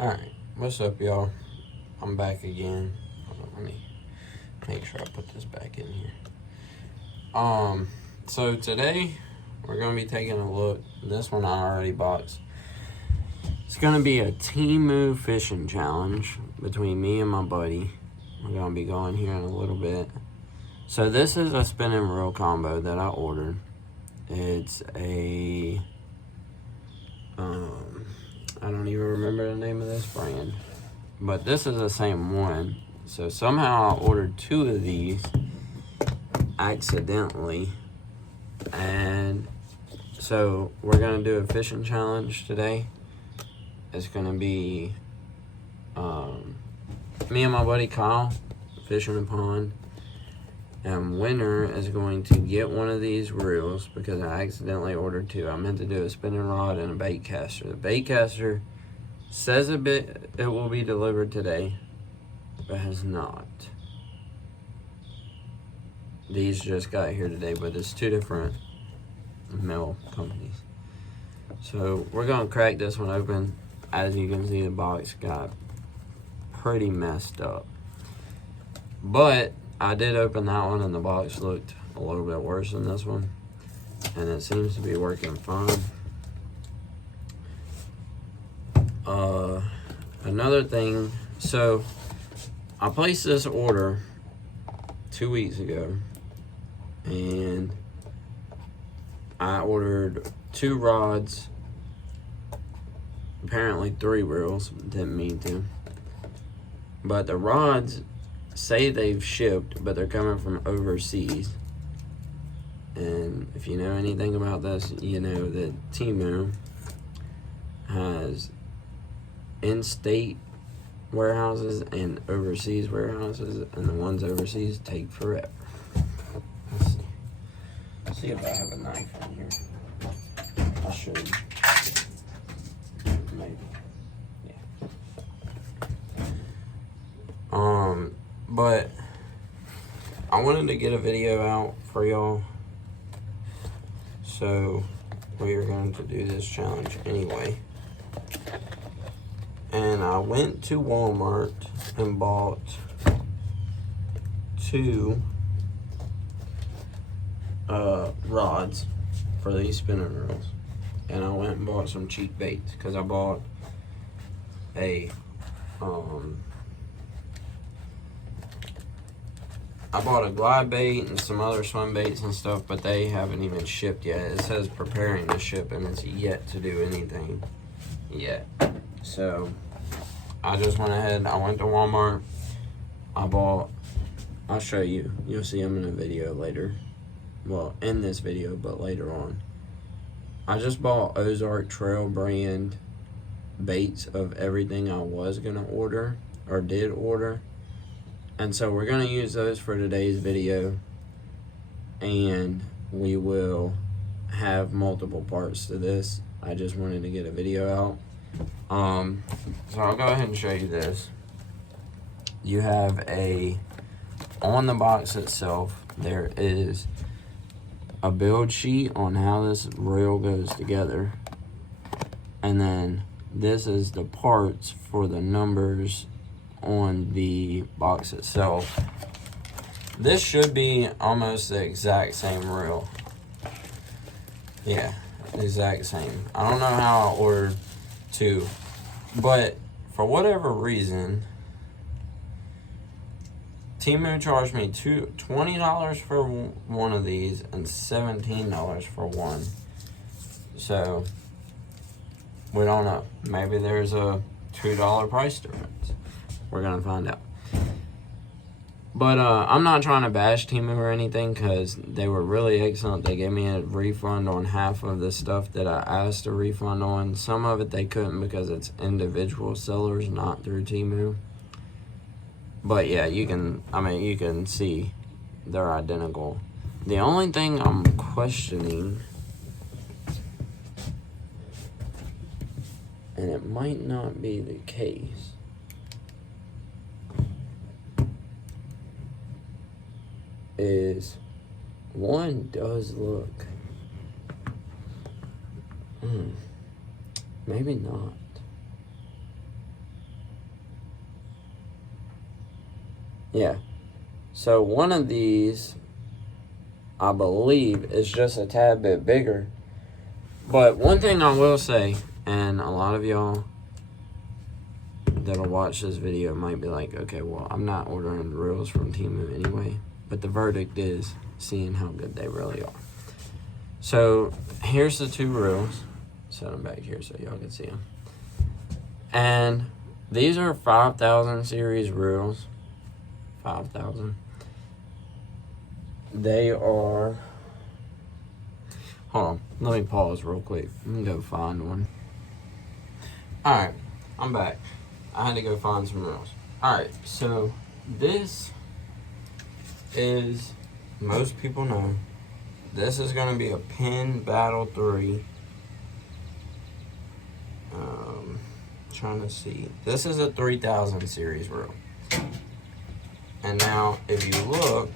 Alright, what's up, y'all? I'm back again. Hold on, let me make sure I put this back in here. So today we're gonna be taking a look. This one I already bought. It's gonna be a TEMU fishing challenge between me and my buddy. We're gonna be going here in a little bit. So this is a spinning reel combo that I ordered. It's a I don't even remember the name of this brand, but this is the same one. So somehow I ordered two of these accidentally, and so we're gonna do a fishing challenge today. It's gonna be me and my buddy Kyle fishing a pond, and winner is going to get one of these reels because I accidentally ordered two. I meant to do a spinning rod and a bait caster. The bait caster says it will be delivered today, but has not. These just got here today, but it's two different mail companies. So we're gonna crack this one open. As you can see, the box got pretty messed up, but I did open that one and the box looked a little bit worse than this one, and it seems to be working fine. Another thing, so I placed this order 2 weeks ago, and I ordered 2 rods, apparently 3 reels, didn't mean to, but the rods say they've shipped, but they're coming from overseas. And if you know anything about this, you know that TEMU has in-state warehouses and overseas warehouses, and the ones overseas take forever. Let's see if I have a knife in here. I should. Maybe. Yeah. But I wanted to get a video out for y'all, so we are going to do this challenge anyway. And I went to Walmart and bought 2 rods for these spinning reels, and I went and bought some cheap baits because I bought a glide bait and some other swim baits and stuff, but they haven't even shipped yet. It says preparing to ship, and it's yet to do anything yet. So I just went ahead, I went to Walmart, I'll show you, you'll see them in a video later. Well, in this video, but later on. I just bought Ozark Trail brand baits of everything I was gonna order, or did order. And so we're gonna use those for today's video, and we will have multiple parts to this. I just wanted to get a video out. So I'll go ahead and show you this. You have on the box itself, there is a build sheet on how this reel goes together, and then this is the parts for the numbers on the box itself. This should be almost the exact same reel. Yeah, exact same. I don't know how I ordered 2, but for whatever reason, TEMU charged me $20 for one of these and $17 for one. So we don't know. Maybe there's a $2 price difference. We're gonna find out. But I'm not trying to bash TEMU or anything, because they were really excellent. They gave me a refund on half of the stuff that I asked a refund on. Some of it they couldn't because it's individual sellers, not through TEMU. But yeah, you can see they're identical. The only thing I'm questioning, and it might not be the case, is one does look, maybe not. Yeah. So one of these, I believe, is just a tad bit bigger. But one thing I will say, and a lot of y'all that'll watch this video might be like, okay, well, I'm not ordering reels from TEMU anyway. But the verdict is seeing how good they really are. So here's the two reels. Set them back here so y'all can see them. And these are 5,000 series reels. 5,000. They are... Hold on. Let me pause real quick. I'm gonna go find one. Alright. I'm back. I had to go find some reels. Alright. So, this is... Most people know. This is gonna be a Penn Battle 3. Trying to see. This is a 3,000 series reel. And now, if you look...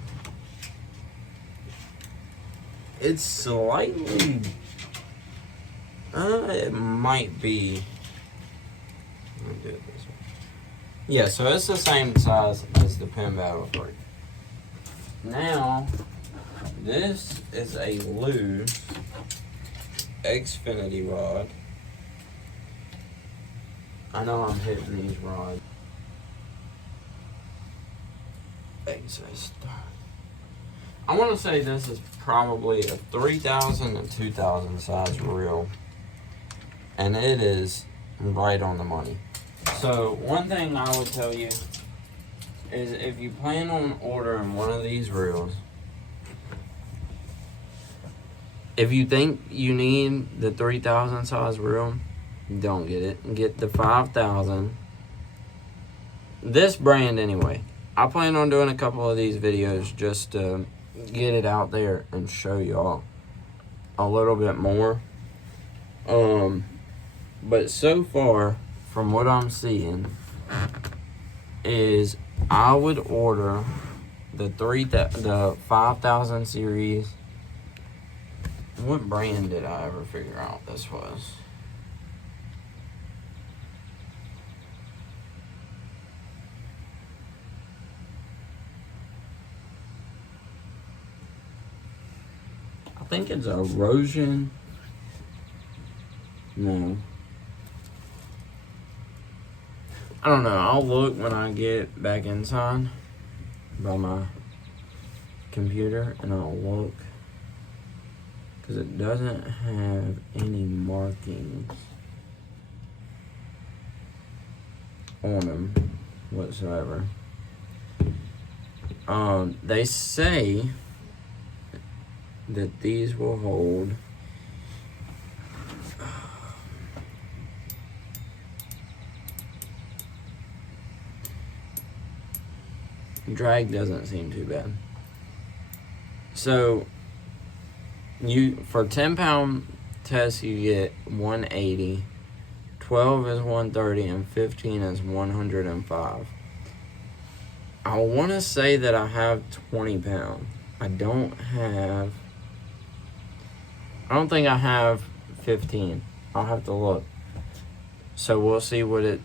It's slightly, it might be, let me do it this way. Yeah, so it's the same size as the Penn Battle 3. Now, this is a loose Xfinity rod. I know I'm hitting these rods. I want to say this is probably a 3,000 and 2,000 size reel, and it is right on the money. So one thing I would tell you is if you plan on ordering one of these reels, if you think you need the 3,000 size reel, don't get it. Get the 5,000. This brand anyway. I plan on doing a couple of these videos just to get it out there and show y'all a little bit more. But so far, from what I'm seeing, is I would order the 5,000 series. What brand did I ever figure out this was? I think it's Erosion. No. I don't know. I'll look when I get back inside by my computer, and I'll look. Because it doesn't have any markings on them whatsoever. They say that these will hold drag doesn't seem too bad. So you for 10-pound test you get 180, 12 is 130, and 15 is 105. I want to say that I have 20 pound. I don't think I have 15. I'll have to look. So we'll see what it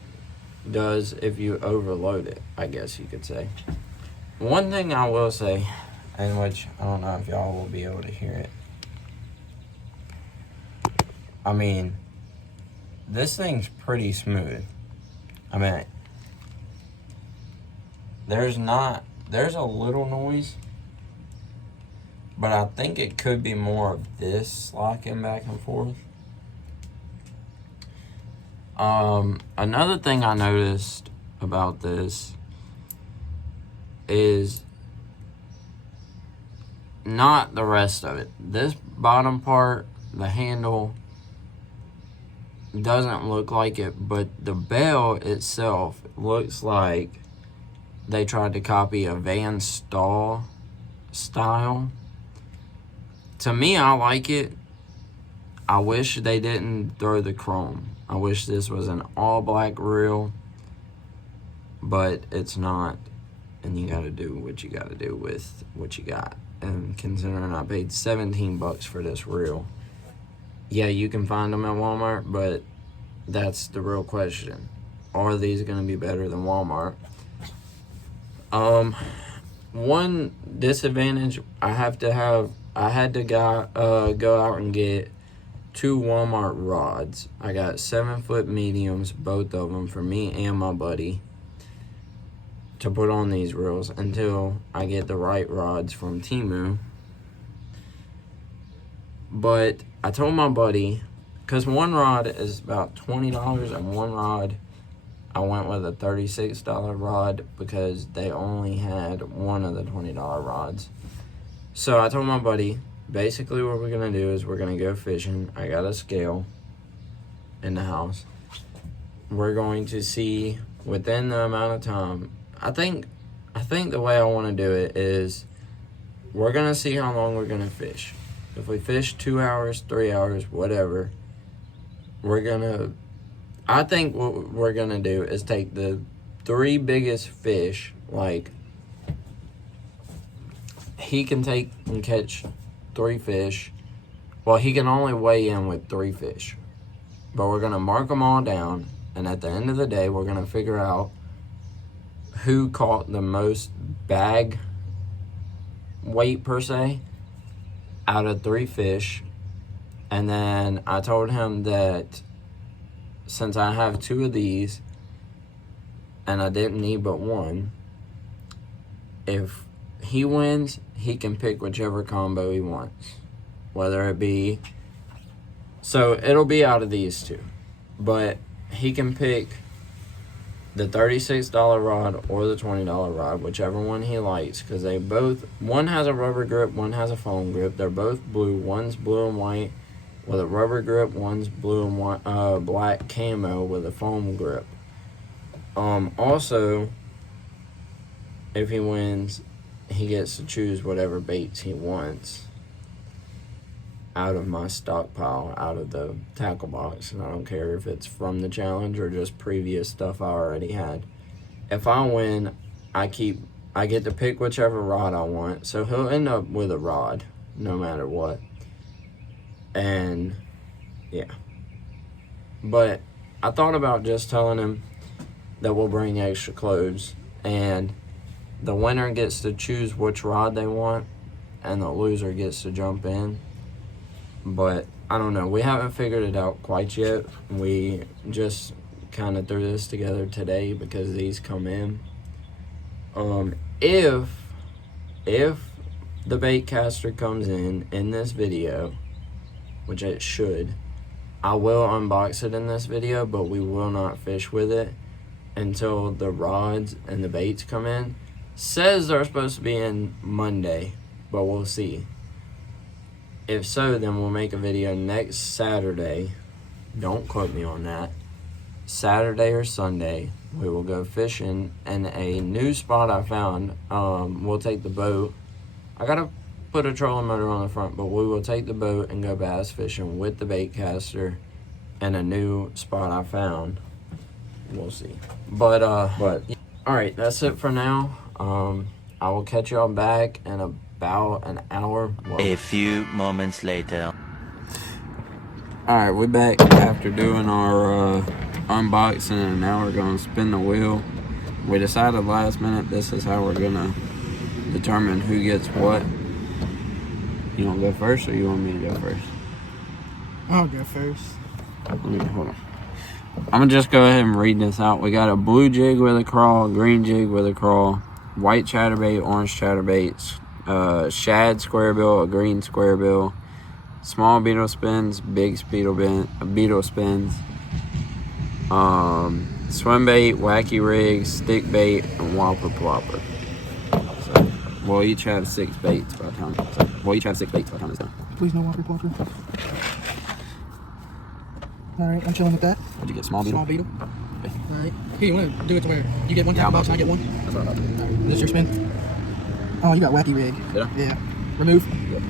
does if you overload it, I guess you could say. One thing I will say, in which I don't know if y'all will be able to hear it. I mean, this thing's pretty smooth. I mean, there's a little noise, but I think it could be more of this locking back and forth. Another thing I noticed about this is not the rest of it. This bottom part, the handle, doesn't look like it, but the bell itself looks like they tried to copy a Van Staal style. To me, I like it. I wish they didn't throw the chrome. I wish this was an all black reel, but it's not. And you gotta do what you gotta do with what you got. And considering I paid $17 for this reel, yeah, you can find them at Walmart, but that's the real question. Are these gonna be better than Walmart? One disadvantage I had to go out and get 2 Walmart rods. I got 7-foot mediums, both of them, for me and my buddy, to put on these reels until I get the right rods from TEMU. But I told my buddy, because one rod is about $20, and one rod, I went with a $36 rod because they only had one of the $20 rods. So I told my buddy, basically what we're going to do is we're going to go fishing. I got a scale in the house. We're going to see within the amount of time. I think the way I want to do it is we're going to see how long we're going to fish. If we fish 2 hours, 3 hours, whatever, I think what we're going to do is take the 3 biggest fish. Like, he can take and catch 3 fish. Well, he can only weigh in with 3 fish. But we're going to mark them all down. And at the end of the day, we're going to figure out who caught the most bag weight, per se, out of 3 fish. And then I told him that since I have 2 of these and I didn't need but 1, if he wins, he can pick whichever combo he wants. Whether it be, so it'll be out of these 2, but he can pick the $36 rod or the $20 rod, whichever one he likes, because they both, one has a rubber grip, one has a foam grip. They're both blue. One's blue and white with a rubber grip, one's blue and white, black camo with a foam grip. Also, if he wins, he gets to choose whatever baits he wants out of my stockpile, out of the tackle box, and I don't care if it's from the challenge or just previous stuff I already had. If I win, I get to pick whichever rod I want, so he'll end up with a rod no matter what. And yeah, but I thought about just telling him that we'll bring extra clothes, and the winner gets to choose which rod they want, and the loser gets to jump in. But I don't know, we haven't figured it out quite yet. We just kind of threw this together today because these come in. If the bait caster comes in this video, which it should, I will unbox it in this video, but we will not fish with it until the rods and the baits come in. Says they're supposed to be in Monday, but we'll see. If so, then we'll make a video next Saturday. Don't quote me on that. Saturday or Sunday, we will go fishing in a new spot I found. We'll take the boat. I gotta put a trolling motor on the front, but we will take the boat and go bass fishing with the bait caster in a new spot I found. We'll see. But all right, that's it for now. I will catch y'all back in about an hour. Whoa. A few moments later. Alright, we're back after doing our unboxing, and now we're going to spin the wheel. We decided last minute this is how we're going to determine who gets what. You want to go first, or you want me to go first? I'll go first. Hold on. I'm going to just go ahead and read this out. We got a blue jig with a crawl, green jig with a crawl, white chatterbait, orange chatterbaits, shad squarebill, a green squarebill, small beetle spins, big beetle spins, swim bait, wacky rig, stick bait, and whopper plopper. So we'll each have 6 baits by the time. So we'll each have 6 baits by the time it's done. Please no whopper plopper. Alright, I'm chilling with that. What'd you get? Small beetle? Small beetle. Okay. Alright. Here, you want to do it to where you get one tackle box and I get one? That's what I'm about to do. Right. Is this your spin? Oh, you got wacky rig. Did I? Yeah. Remove. Yep.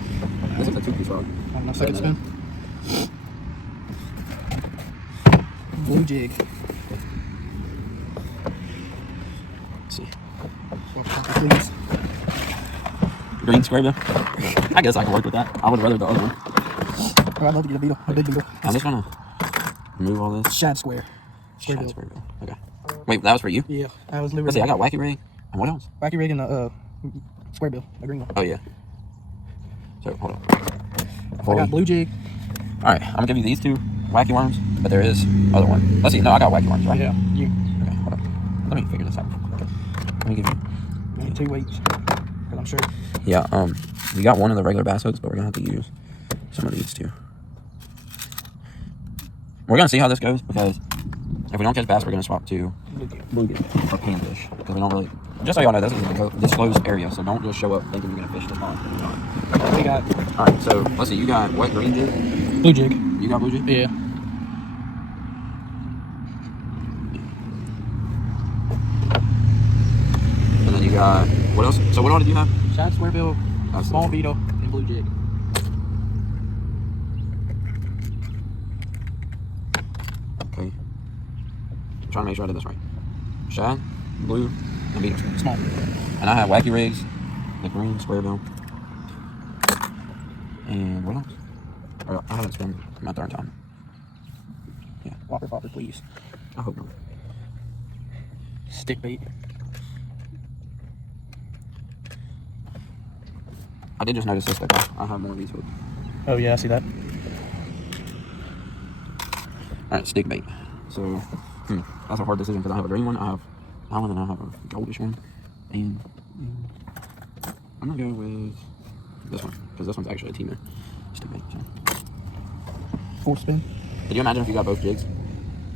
This is a 2-piece rod. I don't know, second spin. Blue jig. Let's see. Whopper plopper, please. Green square bill. I guess I can work with that. I would rather the other one. Oh, I'd love to get a beetle. A big beetle. I'm just gonna remove all this. Shad square. Square Shad bill. square bill. Okay. Wait, that was for you? Yeah. I was liberty. Let's see, I got wacky rig, And what else? Wacky rig and the square bill, the green one. Oh, yeah. So, hold on. I got blue jig. All right, I'm going to give you these two wacky worms, but there is other one. Let's see. No, I got wacky worms, right? Yeah, you. Okay, hold on. Let me figure this out. Let me give you. You need 2 weights. Because I'm sure. Yeah, we got one of the regular bass hooks, but we're going to have to use some of these too. We're going to see how this goes, because if we don't catch bass, we're going to swap to bluegill or panfish, because we don't really. Just so y'all know, this is a disclosed area, so don't just show up thinking you're going to fish this pond. We got. All right, so let's see. You got what, green jig? Blue jig. You got blue jig? Yeah. And then you got what else? So what all did you have? Shad, square bill, small beetle, and blue jig. Okay. I'm trying to make sure I did this right. Shad, blue, and beetle. Small. And I have wacky rigs, the green square bill, and what else? Or I haven't spent my third time. Yeah. Whopper popper, please. I hope not. Stick bait. I did just notice this sticker. I have more of these hooks. Oh yeah, I see that. Alright, stick bait. So, that's a hard decision because I have a green one, I have that one, and I have a goldish one. And I'm gonna go with this one because this one's actually a TEMU stick bait. So. 4 spin. Could you imagine if you got both jigs?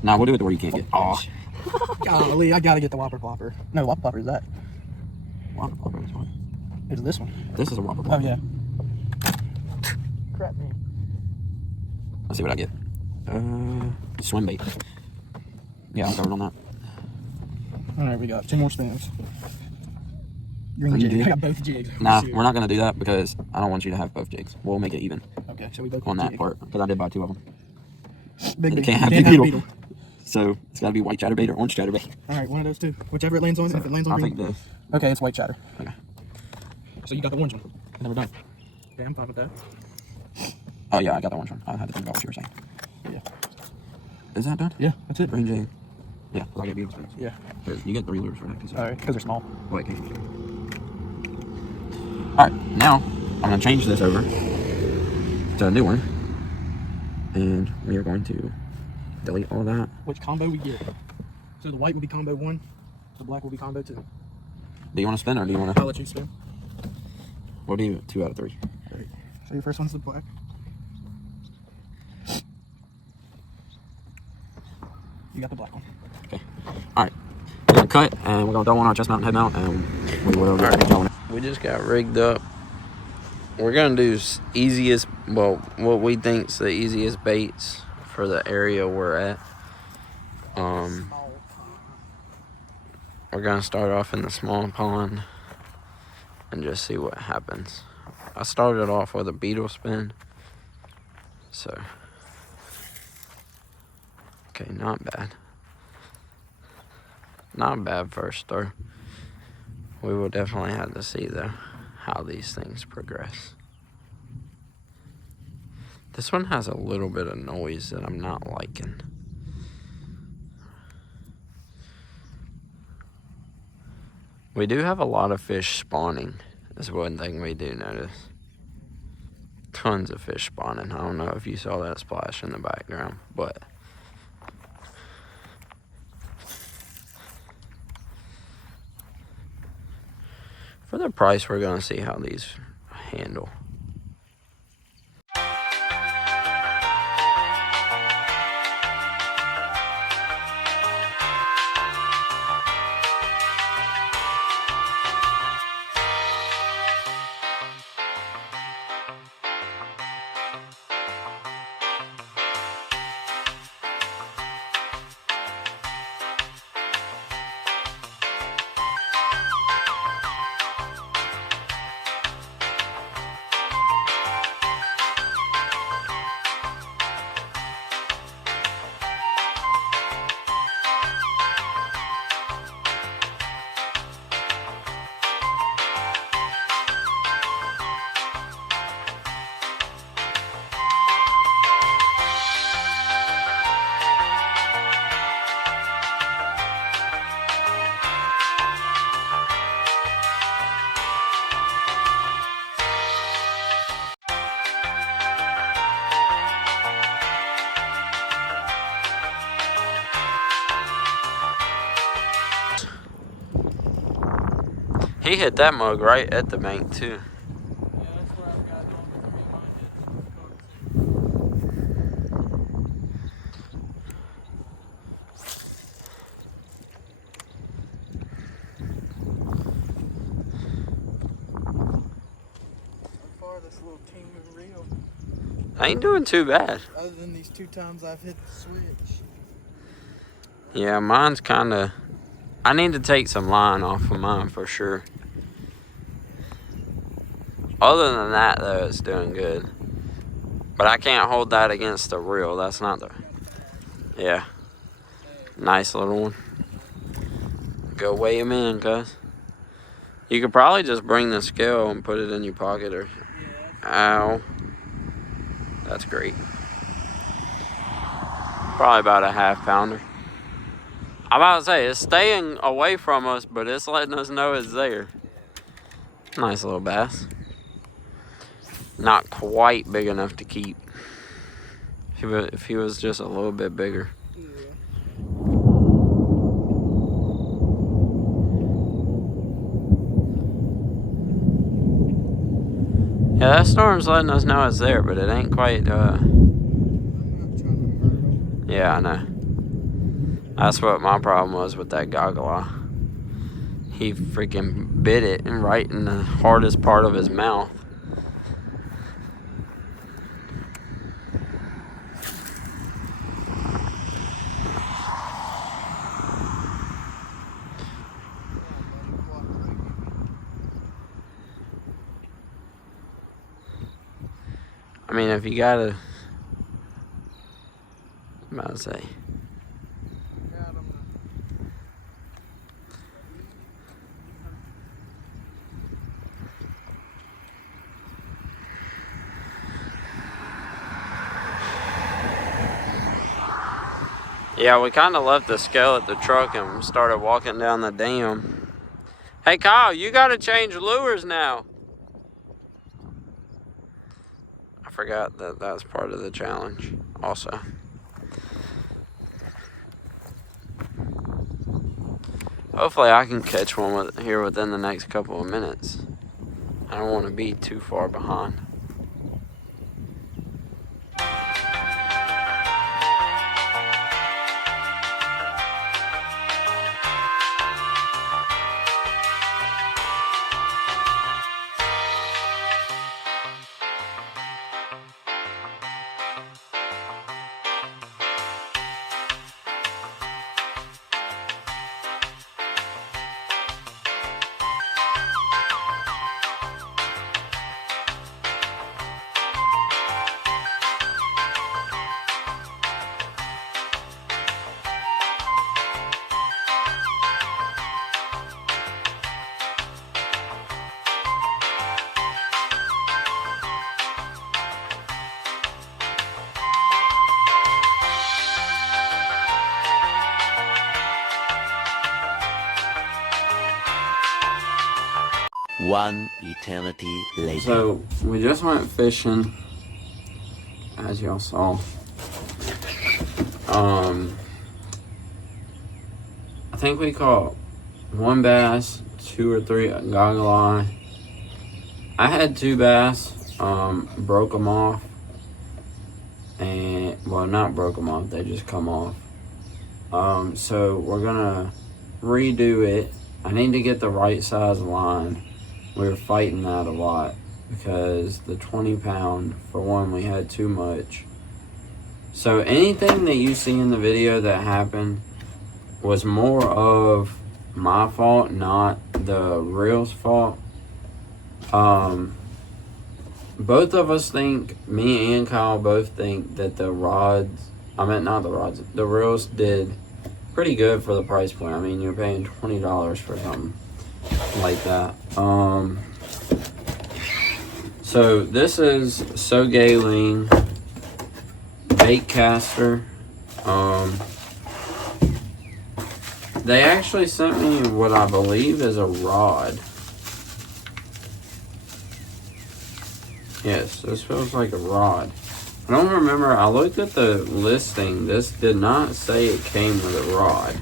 Nah, we'll do it to where you can't get. Oh. Golly, I gotta get the whopper plopper. No, whopper plopper is that. Whopper plopper is what? It's this one. This is a whopper Oh plopper. yeah. Crap, man. Let's see what I get. Swim bait. Yeah, I'm covered on that. All right, we got 2 more spins. Green Green jig. jig? I got both jigs. Nah, we're not gonna do that because I don't want you to have both jigs. We'll make it even Okay, so we both on got that jig. part because I did buy 2 of them. Big It beetle. can't have Can't big have beetle. So it's gotta be white chatterbait or orange chatterbait. All right, one of those 2. Whichever it lands on. If it lands on I green. think this. Okay, it's white chatter. Okay. So you got the orange one. And then we're done. Okay, I'm fine with that. Oh yeah, I got that orange one. I had to think about what you were saying. Yeah. Is that done? Yeah, that's it. Green jig. Yeah, I get beetle spins. Yeah. You get 3 lures for that. All right, because they're small. Wait, okay. Alright, now I'm going to change this over to a new one. And we are going to delete all that. Which combo we get? So the white will be combo 1. The black will be combo 2. Do you want to spin or do you want to? I'll let you spin. We'll do 2 out of 3. All right. So your first one's the black. You got the black one. Okay. Alright. We're going to cut and we're going to throw on our chest mount and head mount and we will get going. We just got rigged up. We're gonna do easiest, well, what we think's the easiest baits for the area we're at. We're gonna start off in the small pond and just see what happens. I started off with a beetle spin, so okay, not bad. Not bad first throw. We will definitely have to see though how these things progress. This one has a little bit of noise that I'm not liking. We do have a lot of fish spawning, is one thing we do notice. Tons of fish spawning. I don't know if you saw that splash in the background, but for the price, we're gonna see how these handle. He hit that mug right at the bank too. Yeah, that's where I've got on with me. So far, this little TEMU reel, I ain't doing too bad. other than these 2 times I've hit the switch. Yeah, mine's kind of... I need to take some line off of mine for sure. Other than that, though, it's doing good. But I can't hold that against the reel. That's not the... Yeah. Nice little one. Go weigh him in, cuz. You could probably just bring the scale and put it in your pocket or... Ow. That's great. Probably about a 1/2 pounder. I'm about to say, it's staying away from us, but it's letting us know it's there. Nice little bass. Not quite big enough to keep. If he was just a little bit bigger. Yeah, that storm's letting us know it's there, but it ain't quite, Yeah, I know. That's what my problem was with that goggle eye. He freaking bit it and right in the hardest part of his mouth. I mean, if you gotta... I'm about to say... Yeah, we kind of left the scale at the truck and started walking down the dam. Hey, Kyle, you got to change lures now. I forgot that that's part of the challenge also. Hopefully I can catch one here within the next couple of minutes. I don't want to be too far behind. One eternity later. So we just went fishing, as y'all saw. I think we caught 1 bass, 2 or 3 goggle eye. I had 2 bass, broke them off, and well, not broke them off, they just come off. So we're gonna redo it. I need to get the right size line. We were fighting that a lot because the 20 pound, for one, we had too much. So anything that you see in the video that happened was more of my fault, not the reel's fault. Both of us think, me and Kyle both think that the rods, the reels did pretty good for the price point. I mean, you're paying $20 for something like that. So this is So Galen bait caster. They actually sent me what I believe is a rod. Yes, this feels like a rod. I don't remember, I looked at the listing. This did not say it came with a rod.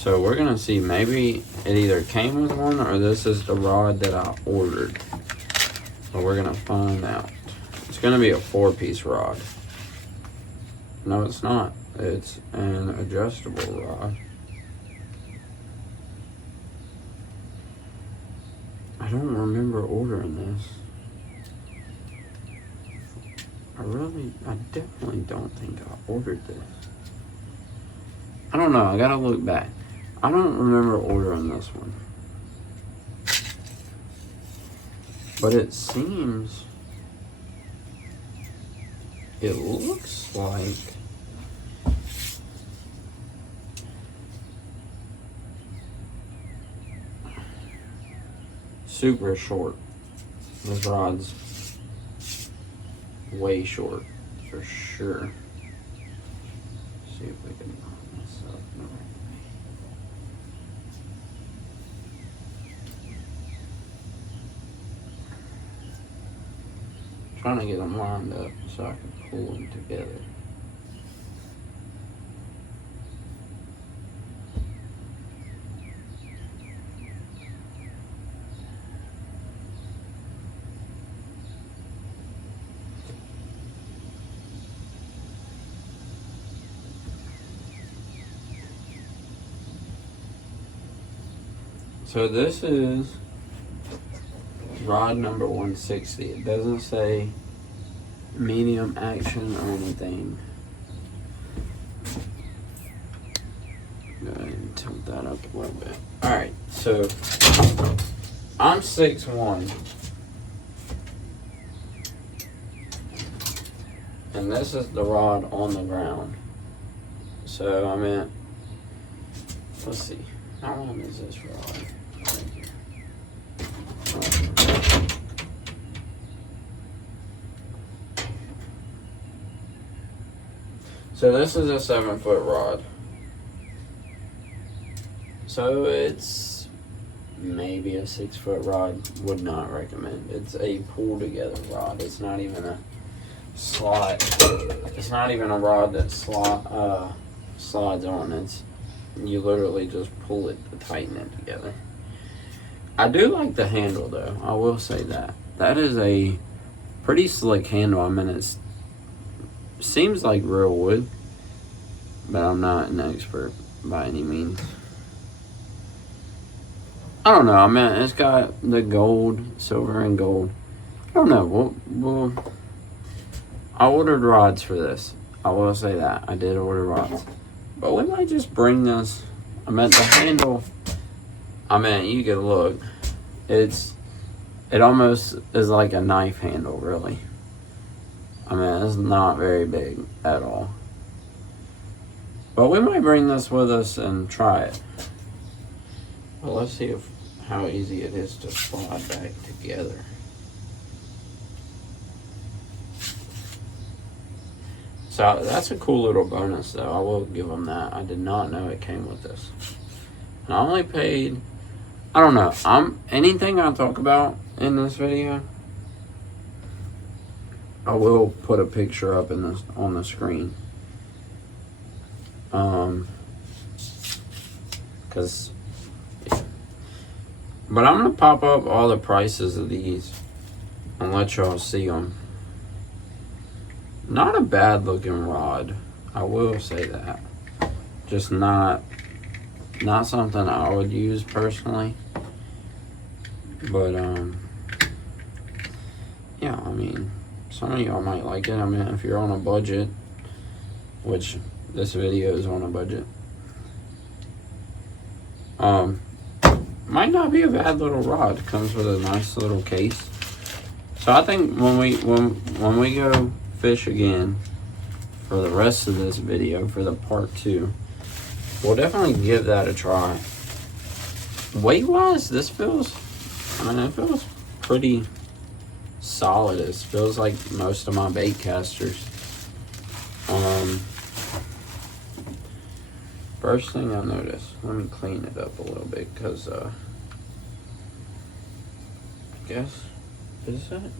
So we're gonna see, maybe it either came with one or this is the rod that I ordered. But we're gonna find out. It's gonna be a 4-piece rod. No, it's not. It's an adjustable rod. I don't remember ordering this. I definitely don't think I ordered this. I don't know, I gotta look back. I don't remember ordering this one. But it seems, it looks like super short. This rod's way short for sure. See if we can line this up the right way. Trying to get them lined up so I can pull them together. So this is rod number 160. It doesn't say medium action or anything. Go ahead and tilt that up a little bit. Alright, so I'm 6'1". And this is the rod on the ground. So I mean, let's see. How long is this rod? So this is a 7-foot rod. So it's maybe a 6-foot rod. Would not recommend. It's a pull together rod. It's not even a slot. It's not even a rod that slides on. It's, you literally just pull it to tighten it together. I do like the handle though. I will say that. That is a pretty slick handle. I mean, it seems like real wood, but I'm not an expert by any means. I don't know. I mean, it's got the gold, silver, and gold. I don't know. I ordered rods for this. I will say that. I did order rods. But we might just bring this. I meant the handle. I mean, you could look. It almost is like a knife handle, really. I mean, it's not very big at all. But we might bring this with us and try it. Well, let's see how easy it is to slide back together. So that's a cool little bonus, though. I will give them that. I did not know it came with this. And I only paid, I don't know. Anything I talk about in this video, I will put a picture up on the screen. Cause, yeah. But I'm gonna pop up all the prices of these and let y'all see them. Not a bad looking rod, I will say that. Just not something I would use personally. But yeah, I mean, some of y'all might like it. I mean, if you're on a budget, which this video is on a budget, might not be a bad little rod. It comes with a nice little case. So I think when we go fish again for the rest of this video, for the part 2, we'll definitely give that a try. Weight wise, this feels, I mean, it feels pretty solid. It feels like most of my bait casters. First thing I noticed, let me clean it up a little bit, because I guess, is that,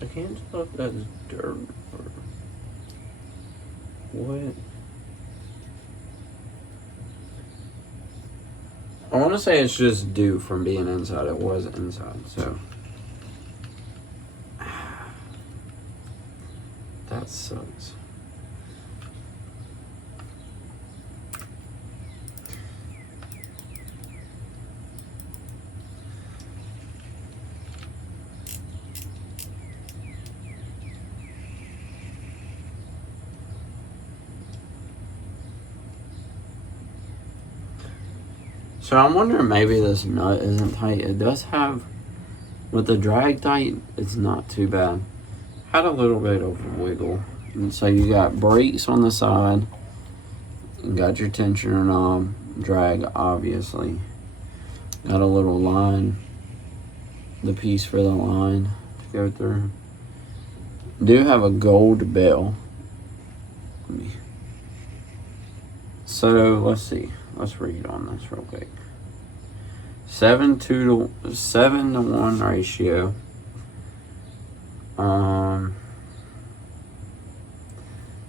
I can't tell if that's dirt or what. I want to say it's just due from being inside. It was inside, so. That sucks. So I'm wondering maybe this nut isn't tight. It does have, with the drag tight, it's not too bad. Had a little bit of wiggle. And so you got brakes on the side. You got your tensioner knob, drag obviously. Got a little line, the piece for the line to go through. Do have a gold bell. So let's see. Let's read on this real quick. 7 to 1 ratio.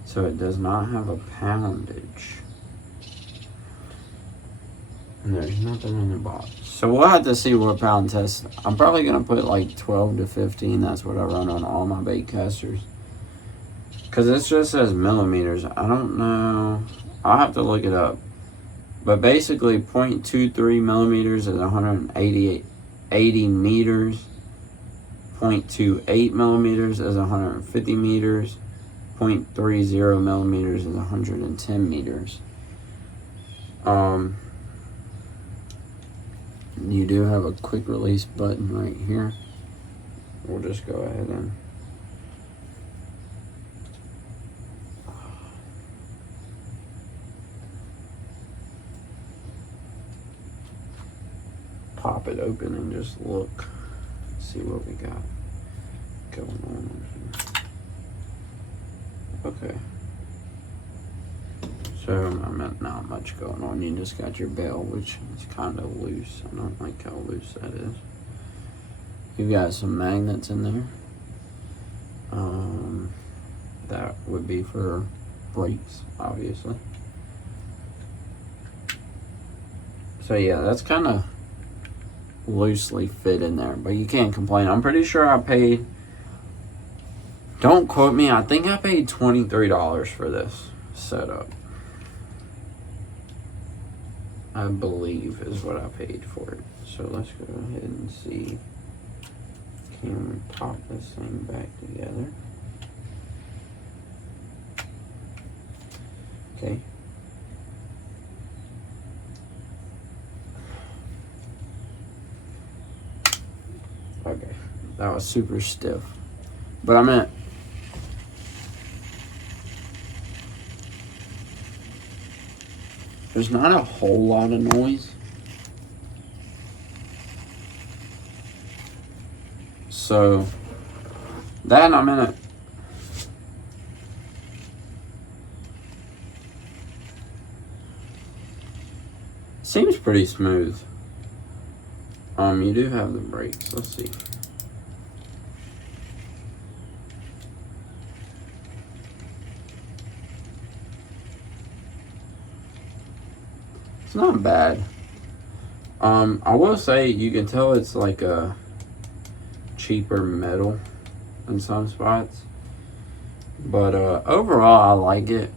So it does not have a poundage. And there's nothing in the box. So we'll have to see what pound test. I'm probably gonna put like 12 to 15. That's what I run on all my bait casters. Cause it just says millimeters. I don't know. I'll have to look it up. But basically 0.23 millimeters is 80 meters. 0.28 millimeters is 150 meters. 0.30 millimeters is 110 meters. You do have a quick release button right here. We'll just go ahead and pop it open and just look, see what we got going on here. Okay. So, I meant not much going on. You just got your bell, which is kind of loose. I don't like how loose that is. You've got some magnets in there. That would be for brakes, obviously. So yeah, that's kind of loosely fit in there, but you can't complain. I'm pretty sure I paid, don't quote me, I think I paid $23 for this setup. I believe is what I paid for it. So let's go ahead and see. Can we pop this thing back together? Okay. Okay, that was super stiff. But I meant, there's not a whole lot of noise. So, that I meant, seems pretty smooth. You do have the brakes. Let's see. It's not bad. I will say you can tell it's like a cheaper metal in some spots, but overall I like it.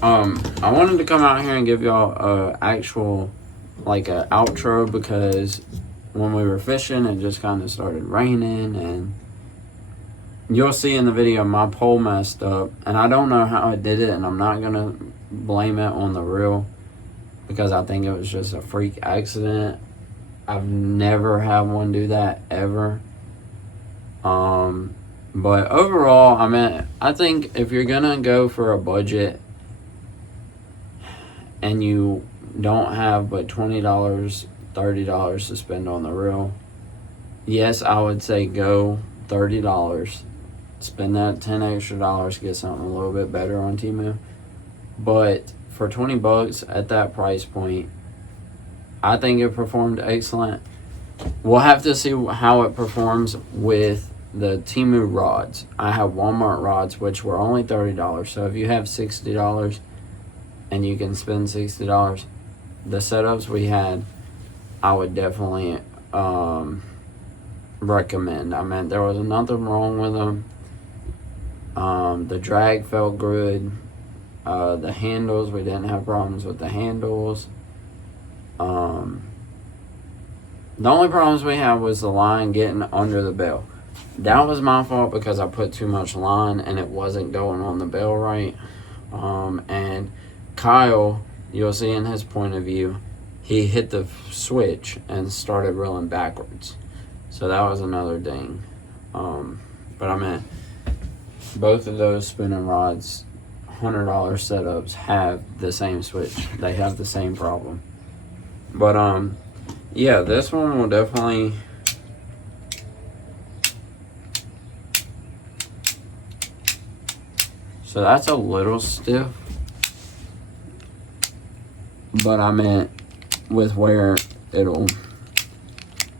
I wanted to come out here and give y'all a actual like a outro, because when we were fishing it just kind of started raining, and you'll see in the video my pole messed up, and I don't know how I did it, and I'm not gonna blame it on the reel because I think it was just a freak accident. I've never had one do that ever. But overall, I mean, I think if you're gonna go for a budget and you don't have but $20, $30 to spend on the reel, yes, I would say go $30. Spend that $10 extra, get something a little bit better on TEMU. But for $20 at that price point, I think it performed excellent. We'll have to see how it performs with the TEMU rods. I have Walmart rods, which were only $30. So if you have $60 and you can spend $60. The setups we had, I would definitely recommend. I mean, there was nothing wrong with them. The drag felt good. The handles, we didn't have problems with the handles. The only problems we had was the line getting under the bell. That was my fault because I put too much line and it wasn't going on the bell right. And Kyle, you'll see in his point of view, he hit the switch and started reeling backwards. So that was another ding. But I mean, both of those spinning rods, $100 setups, have the same switch. They have the same problem. But yeah, this one will definitely so that's a little stiff, but I meant with where it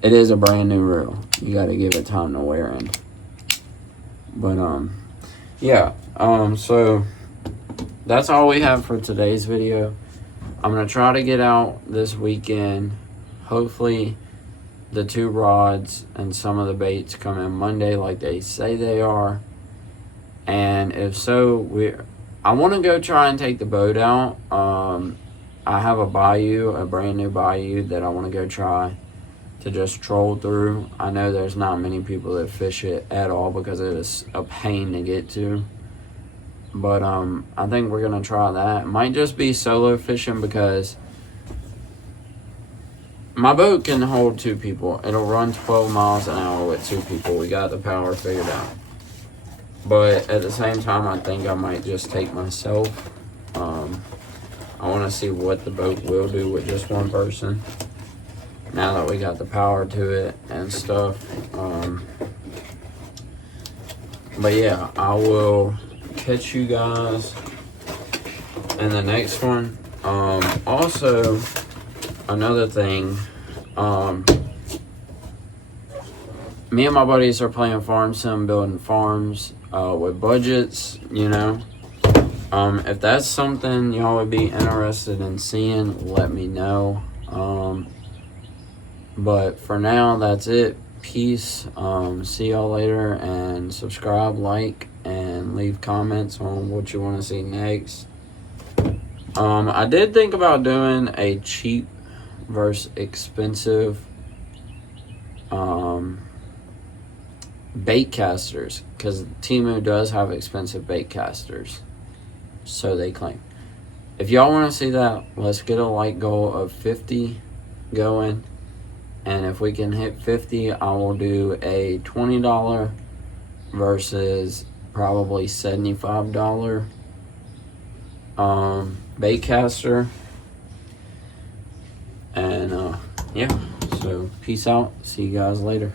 is a brand new reel. You got to give it time to wear in. But yeah, so that's all we have for today's video. I'm gonna try to get out this weekend. Hopefully the 2 rods and some of the baits come in Monday like they say they are. And if so, I want to go try and take the boat out. I have a bayou, a brand new bayou that I want to go try to just troll through. I know there's not many people that fish it at all because it is a pain to get to. But I think we're going to try that. It might just be solo fishing because my boat can hold 2 people. It'll run 12 miles an hour with 2 people. We got the power figured out. But at the same time, I think I might just take myself. I want to see what the boat will do with just 1 person. Now that we got the power to it and stuff. But yeah, I will catch you guys in the next one. Also, another thing, me and my buddies are playing farm sim, building farms with budgets, you know. If that's something y'all would be interested in seeing, let me know. But for now, that's it. Peace. See y'all later, and subscribe, like, and leave comments on what you want to see next. I did think about doing a cheap versus expensive bait casters, because TEMU does have expensive bait casters, so they claim. If y'all want to see that, let's get a like goal of 50 going, and if we can hit 50, I will do a $20 versus probably $75 bait caster. And yeah, so peace out, see you guys later.